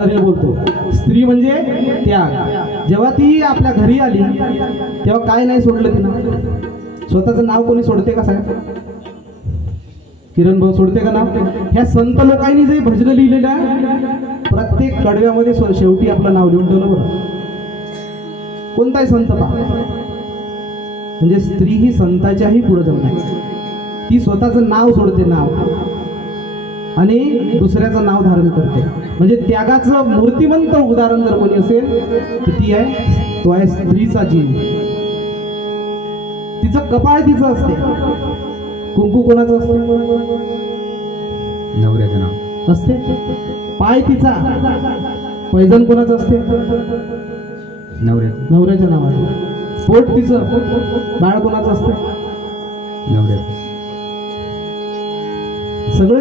बोलतो स्त्री म्हणजे त्याग. जेव्हा ती आपल्या घरी आली तेव्हा काय नाही सोडलं तिनं. स्वतःचं नाव कोणी सोडते का साहेब? किरण भाऊ सोडते का नाव? ह्या संत लोकांनी जे भजन लिहिलेल्या प्रत्येक कडव्यामध्ये शेवटी आपलं नाव लिहून ठेवलं बरं. कोणताही संत पहा, म्हणजे स्त्री ही संताच्याही पुढे जाऊ नये. ती स्वतःचं नाव सोडते, नाव, आणि दुसऱ्याचं नाव धारण करते. म्हणजे त्यागाचं मूर्तिमंत उदाहरण जर कोणी असेल तर ती आहे, तो आहे स्त्रीचा जीव. तिचं कपाळ तिचं असते. कुंकू कोणाचं असते? नवऱ्याचं नाव असते. पाय तिचा, पैजण कोणाचं असते? नवऱ्याच्या नावाचं. पोट तिचं, बाळ कोणाचं असते? नवऱ्याचं. सगळे.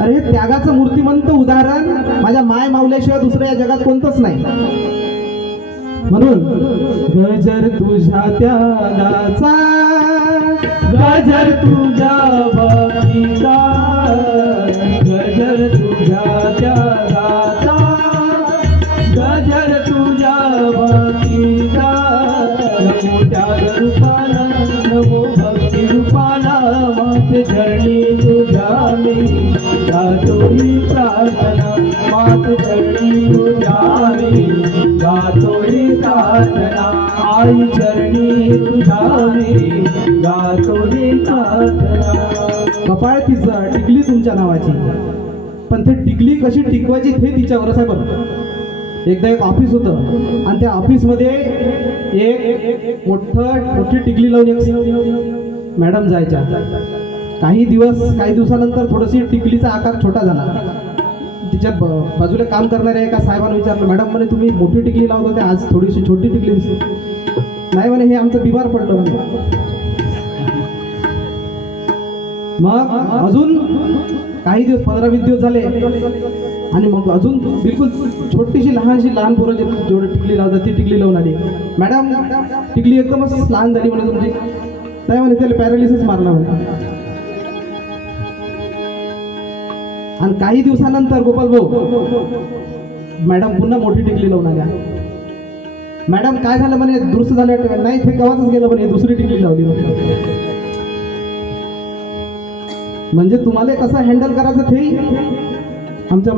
अरे त्यागाचं मूर्तिमंत उदाहरण माझ्या माय मावल्याशिवाय दुसऱ्या या जगात कोणतंच नाही. म्हणून गजर तुझ्या त्यागाचा, गजर तुझ्या भक्तीचा, गजर तुझ्या त्यागाचा, गजर तुझ्या भक्तीचा. नमो त्याग रूपाला, नमो भक्ती रूपाला, माते चरणी तुझ्या मी गातोही प्रार्थना. माते चरणी तुझ्या मी गातोही प्रार्थना. आई चरणी तुझ्या मी गातोही प्रार्थना. कपाळ तिचं, टिकली तुमच्या नावाची, पण ते टिकली कशी टिकवायची ते तिच्यावरच आहे बरं. एकदा एक ऑफिस होतं आणि त्या ऑफिसमध्ये एक मोठी टिकली लावून एक मॅडम जायच्या. काही दिवसानंतर थोडीशी टिकलीचा आकार छोटा झाला. तिच्या बाजूला काम करणाऱ्या एका साहेबांना विचारलं, मॅडम म्हणे तुम्ही मोठी टिकली लावत होते, आज थोडीशी छोटी टिकली दिसते. नाही म्हणे, हे आमचं बिमार पडलं म्हणे. मग अजून काही दिवस, 15-20 दिवस झाले आणि मग अजून बिलकुल छोटीशी लहान पोरं जेवढी टिकली लावतात ती टिकली लावून आली. मॅडम टिकली एकदमच लहान झाली म्हणे तुमची. काय म्हणे, त्याला पॅरालिसिस मारला म्हणे. आणि काही दिवसानंतर गोपाल भाऊ, मॅडम पुन्हा मोठी टिकली लावून आल्या. मॅडम काय झालं म्हणे, दुरुस्त झालं? नाही, ते केव्हाच गेलं म्हणे, दुसरी टिकली लावली. म्हणजे तुम्हाला कसं हँडल करायचं ते आमच्या